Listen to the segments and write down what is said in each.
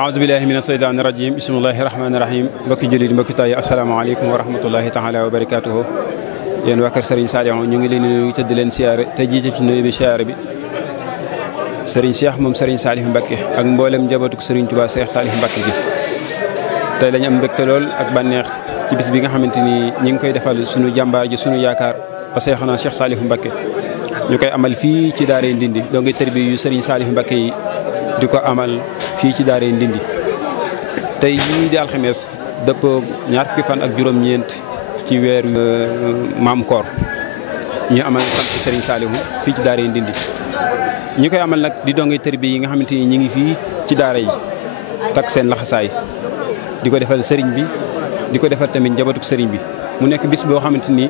aousubillahi min asheytaani irajim bismillahi rahmaani rahim mbokki jullit mbokki tay asalaamaaleykum wa rahmatullahi taala wa barakatuhu yéen waa kër Serigne Saliou ñu ngi leen di nuyu te di leen siyaare te jiite ci nuyu bi siyaare bi Serigne Cheikh moom Serigne Saliou Mbacké ak mboolem njabootuk Serigne Touba Cheikh Saliou Mbacké gi tey lañu am mbégte lool ak bànneex ci bis bi nga xamante ni ñi ngi koy defal sunu jàmbaar ji sunu yaakaar ba Cheikhna Cheikh Saliou Mbacké ñu koy amal fii ci daaree Ndindi donc tërbi yu Serigne Saliou Mbacké yi di ko amal fii ci daaree Ndindi tey jii di alxames dëppoo ñaar fukki fan ak juróom-ñeent ci weeru maam koor ñu amal sant Serigne Saliou fii ci daaree Ndindi ñi koy amal nag di donge tër bi yi nga xamante ni ñi ngi fii ci daara yi takk seen laxasaay di ko defal sëriñ bi di ko defal tamit njabootuk sëriñ bi mu nekk bis boo xamante ni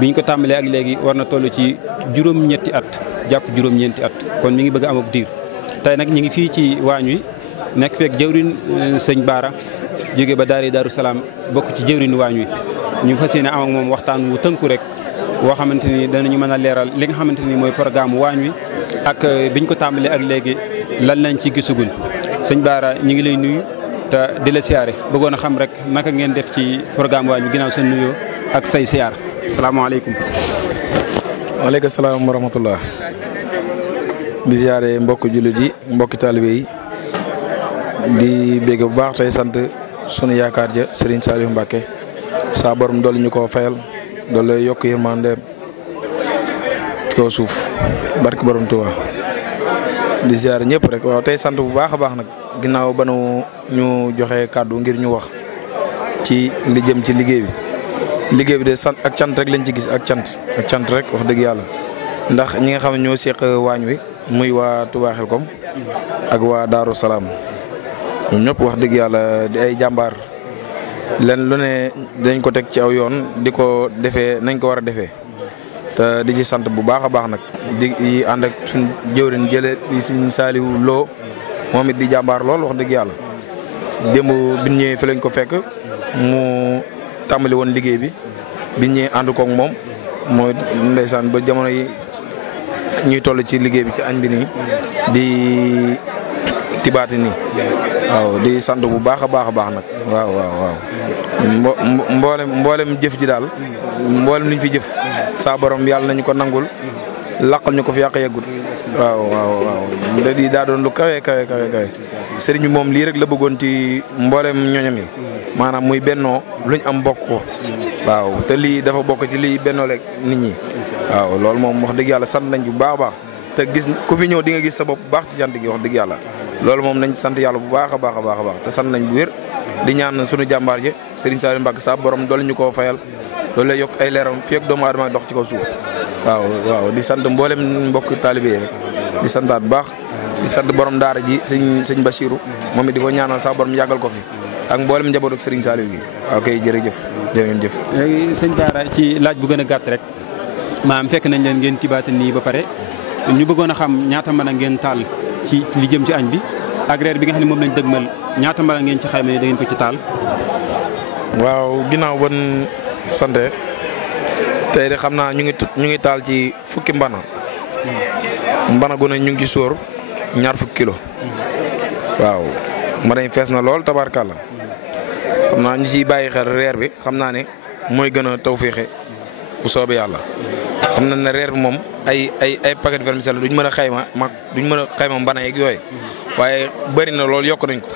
biñ ko tàmbalee ak léegi war na toll ci juróom-ñetti at jàpp juróom-ñeenti at kon mi ngi bëgg a am ab diir tey nag ñi ngi fii ci waañ wi nekk fekk jëwrin sëñ Baara jóge ba daara Daaru Salaam bokk ci jëwrin waañ wi ñu fas yéene am ak moom waxtaan wu tënku rek woo xamante ni danañu mën a leeral li nga xamante ni mooy programme waañ wi ak biñ ko tàmbalee ak léegi lan lañ ci gisugul sëñ Baara ñu ngi lay nuyu te di la siyaare bëggoon a xam rek naka ngeen def ci programme waañ wi ginnaaw seen nuyoo ak say siyaar salaamaaleykum. waaleykum salaam wa rahmatullah di siyaare mbokki jullit yi mbokki taalibe yi di bégg bu baax tey sant sunu yaakaar ja Serigne Saliou Mbacké saa borom doole ñu ko fayal doole yokk yërmandeem ko suuf barke borom Tuubaa di ziar ñëpp rek waaw tey sant bu baax a baax nag ginnaaw ba nu ñu joxe kàddu ngir ñu wax ci li jëm ci liggéey bi de sant ak cant rek lañ ci gis ak cant rek wax dëgg yàlla ndax ñi nga xam ne ñoo seq waañ wi muy waa Touba Xelkom ak waa Daaru Salaam ñoom ñëpp wax dëgg yàlla di ay jàmbaar len lu ne dañ ko teg ci aw yoon di ko defee nañ ko war a defee te di ci sant bu baax a baax nag di ànd ak suñ jëwrin jële di Sëriñ Saaliwu Lo moom it di jàmbaar lool wax dëgg yàlla démb bi ñu ñëwee fi lañ ko fekk mu tàmbali woon liggéey bi bi ñëwee ànd koog moom mooy ndeysaan ba jamono yi ñuy toll ci liggéey bi ci añ bi nii di tibaati nii waaw di sant bu baax a baax nag waaw mboolem jëf ji daal mboolem liñ fi jëf saa borom yàlla nañu ko nangul laqal ñu ko fi yàq yeggut waaw da di daa doon lu kawe sëriñ bi moom lii rek la bëggoon ci mboolem ñoñam yi maanaam muy bennoo luñ am bokk ko waaw te lii dafa bokk ci lii bennoo rek nit ñi waaw loolu moom wax dëgg yàlla sant nañ bu baax a baax te gis ku fi ñëw di nga gis sa bopp bu baax ci cant gi wax dëgg yàlla loolu moom nañ sant yàlla bu baax a baax te sant nañ bu wér di ñaan sunu jàmbaar ji Serigne Saliou Mbacké sa borom doole ñu koo fayal loolu lay yokk ay leeram fii ak doomu aadama dox ci kaw suuf waaw di sant mboolem mbokk taalibe yi rek di santaat bu baax di sant borom daara ji sëñ Bassirou moom it di ko ñaanal sa borom yàggal ko fi ak mboolem njaboot ak Serigne Saliou gi waaw kay jërëjëf. léegi sëñ Baara ci laaj bu gën a gàtt rek maam fekk nañ leen ngeen tibaate nii ba pare ñu bëggoon a xam ñaata mën a ngeen taal ci li jëm ci añ bi ak reer bi nga xam ne moom lañ dëgmal ñaata mën a ngeen ci xayma ne da ngeen ko ci taal. waaw ginnaaw ban sante tey de xam naa ñu ngi taal ci fukki mbana gu ne ñu ngi ci sóor ñaar fukki kilo waaw mbana yi fees na lool tabarkàlla xam naa ñu ciy bàyyi xel reer bi xam naa ne mooy gën a tawféexe bu soobee yàlla xam na ne reer bi moom ay paquet vermicelle duñ mën a xayma mbana yeeg yooyu waaye bëri na loolu yokk nañ ko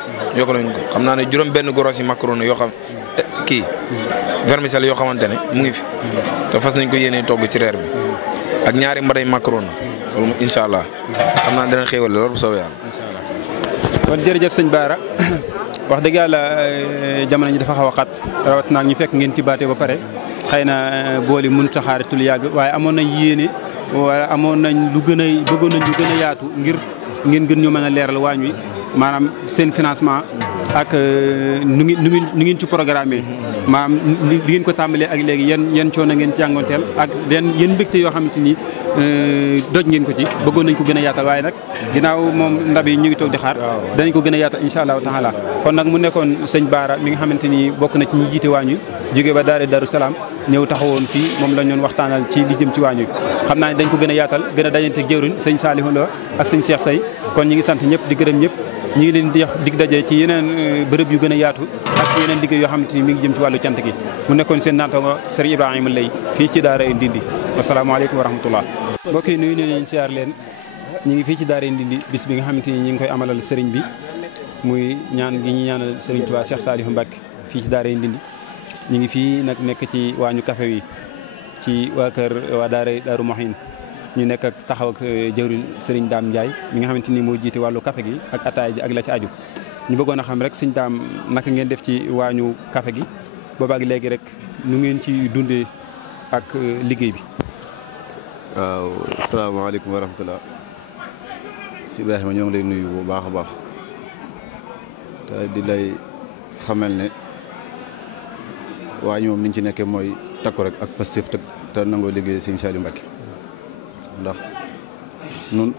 xam naa ne juróom benn goros yi macaroni yoo xam kii vermicelle yoo xamante ne mu ngi fi te fas nañ ko yéene togg ci reer bi ak ñaari mbaday macaroni loolu incha allah xam naa dana xéewale loolu bu soobee yàlla. kon jërëjëf sëñ Baara wax dëgg yàlla jamono ji dafa xaw a xat rawat naag ñu fekk ngeen tibaate ba pare xëy na booli mënut a xaaritul yàgg waaye amoon nañ yéene wala amoon nañ bëggoon nañ lu gën a yaatu ngir ngeen gën ñu mën a leeral waañ wi maanaam seen financement ak nu ngeen ci programme maanaam li ngeen ko tàmbalee ak léegi yan coono ngeen ci jàngoonteel ak yan mbégte yoo xamante ni doj ngeen ko ci bëggoon nañ ko gën a yaatal waaye nag ginnaaw moom ndab yi ñu ngi toog di xaar danañ ko gën a yaatal incha allahu taala kon nag mu nekkoon sëñ Baara mi nga xamante ni bokk na ci ñi jiite waañ wi jógee ba daara Daaru Salaam ñëw taxawoon fii moom la ñoon waxtaanal ci li jëm ci waañ wi xam naa ne dañ ko gën a yaatal gën a dajante jëwriñ sëñ Saliou Lo ak sëñ Cheikh Say kon ñi ngi sant ñëpp di gërëm ñëpp ñi ngi leen di dig daje ci yeneen bërëb yu gën a yaatu ak ci yeneen liggéey yoo xamante ni mi ngi jëm ci wàllu cant gi mu nekkoon seen naataango Serigne Ibrahima Lay fii ci daara Ndindi wasalaamaaleykum wa rahmatullah mbokk yi nuyu nañ siyaar leen ñi ngi fii ci daara Ndindi bis bi nga xamante ni ñi ngi koy amalal Serigne bi muy ñaan gi ñu ñaanal Serigne Touba Cheikh Saliou Mbacké fii ci daara Ndindi ñi ngi fii nag nekk ci waañu café wi ci waa kër waa daara Daaru Mohin ñu nekk ak taxaw ak jëwriñ Serigne Dame Ndiaye mi nga xamante ni moo jiite wàllu café gi ak ataay ji ak la ci aju ñu bëggoon a xam rek Serigne Dame naka ngeen def ci waañu café gi boobaak léegi rek nu ngeen ci dundee ak liggéey bi. waaw asalaamaaleykum wa rahmatulah si Ibrahima ñoo ngi lay nuyu bu baax a baax te di lay xamal ne waa ñu moom niñ ci nekkee mooy takku rek ak Pastef te nangoo liggéey sëñ Saliou Mbacké ndax nun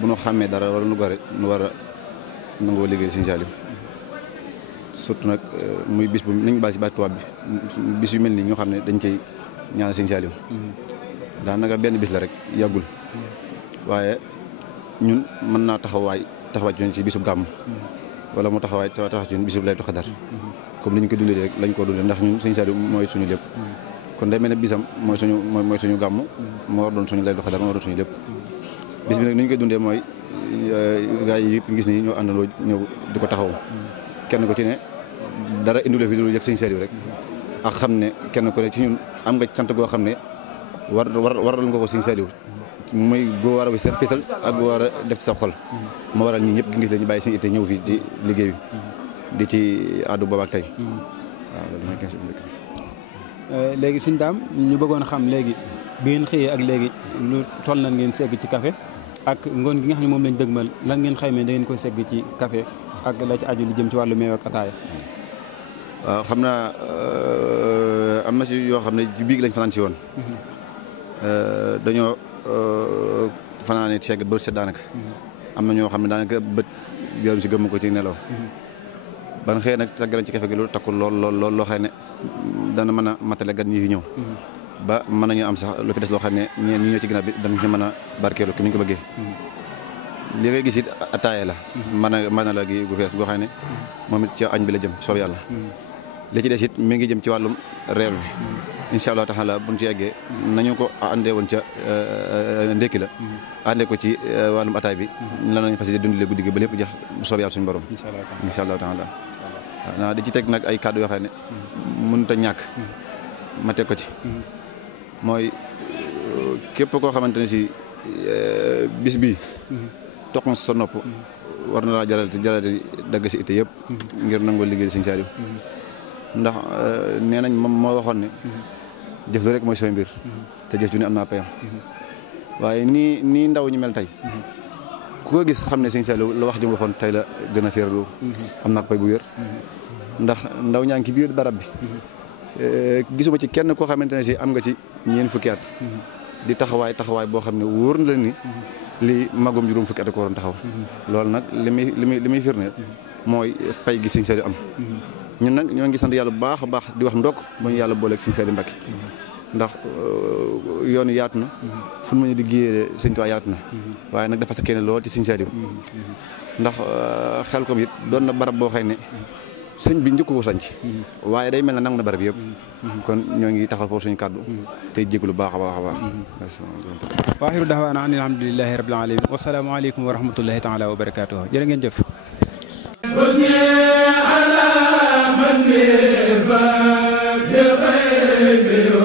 bu nu xàmmee dara wala nu gore nu war a nangoo liggéey sëñ Saliou surtout nag muy bis bu nañ bàyyi si baat tubaab bi bis yu mel nii ñoo xam ne dañ cey ñaanal sëñ Saliou daanaka benn bis la rek yàggul waaye ñun mën naa taxawaay ci ñun ci bisub gàmm wala mu taxawaay ci ñun bisub Laylatul Qadr comme ni ñu ko dundee rek lañ ko dundee ndax ñun sëñ Saliou mooy suñu lépp kon day mel ne bisam mooy suñu gàmm moo war doon suñu Laylatul Qadr moo war doon suñu lépp bis bi nag ni ñu koy dundee mooy gaa yi yëpp gis ni ñoo àndandoo ñëw di ko taxaw kenn ko ci ne dara indule fi lu yëg sëñ Saliou rek ak xam ne kenn ko ne ci ñun am nga sant goo xam ne waral nga ko sëñ Saliou muy goo war a fisal ak goo war a def ci sa xol moo waral ñi ñëpp gi ngis la ñu bàyyi seen itte ñëw fii ci liggéey bi di ci àddu booba ak tey waaw loolu mooy question bi. léegi suñu daam ñu bëggoon xam léegi bi ngeen xëyee ak léegi lu toll nan ngeen segg ci café ak ngoon gi nga xam ne moom lañ dëgmal lan ngeen xaymee da ngeen ko segg ci café ak la ci aju li jëm ci wàllu meew ak ataaya. waaw xam naa am na ci yoo xam ne ci biig lañ fanaan si woon dañoo fanaane segg bët set daanaka am na ñoo xam ne daanaka bët jarum si gëmm ko ci nelaw ban xëy nag segg ci café gi loolu takkul lool loo xam ne dana mën a matale gan ñi fi ñëw ba mën nañu am sax lu fi des loo xam ne ñeen ñi ñoo ci ginnaaw bi danañ ci mën a barkeelu ki ni ñu ko bëggee li ngay gis it ataaya la mën a la gi gu fees goo xam ne moom it ci añ bi la jëm soob yàlla li ci des it mi ngi jëm ci wàllum reer bi incha allah taala buñ ci yeggee nañu ko àndee woon ca ndékki la àndee ko ci wàllum ataay bi lan lañ fas yéene dundalee guddi gi ba lépp jeex soob yàlla suñu borom incha allah taala waaw naa di ci teg nag ay kàddu yoo xam ne mënut a ñàkk ma teg ko ci mooy képp koo xamante ne si bis bii toq na sa nopp war na laa jarati dagg si itte yëpp ngir nangoo liggéey sëñ Saliou ndax nee nañ moom moo waxoon ne jëf lu rek mooy sama mbir te jëf ju ne am naa payam waaye nii ndaw ñu mel tey ku ko gis xam ne sëñ Saliou la wax ji mu waxoon tey la gën a féerlu am naa pay bu wér ndax ndaw ñaa ngi ci biir barab bi gisuma ci kenn koo xamante ne si am nga ci ñeen fukki at di taxawaay boo xam ne wóor na la ni li magum juróom fukki at ko waroon taxaw loolu nag li muy firndeel mooy pay gi sëñ Saliou am ñun nag ñoo ngi sant yàlla bu baax a baax di wax ndokk ba ñu yàlla booleeg sëñ Saliou Mbacké ndax yoonu yaatu na fu mu ne di géyee sëñ Tuubaa yaatu na waaye nag dafa sa kenn lool ci sëñ Saliou ndax xel kom it doon na barab boo xam ne sëñ bi njëkk ko sanc waaye day mel na nangu na barab yëpp kon ñoo ngi taxal foofu suñu kàddu tey jégalu baax a baax a baax waaxiru daxwaana an alhamdulilahi rabbil alamin wasalaamu aleykum wa rahmatullahi taala wa barakatuh jërë ngeen jëf من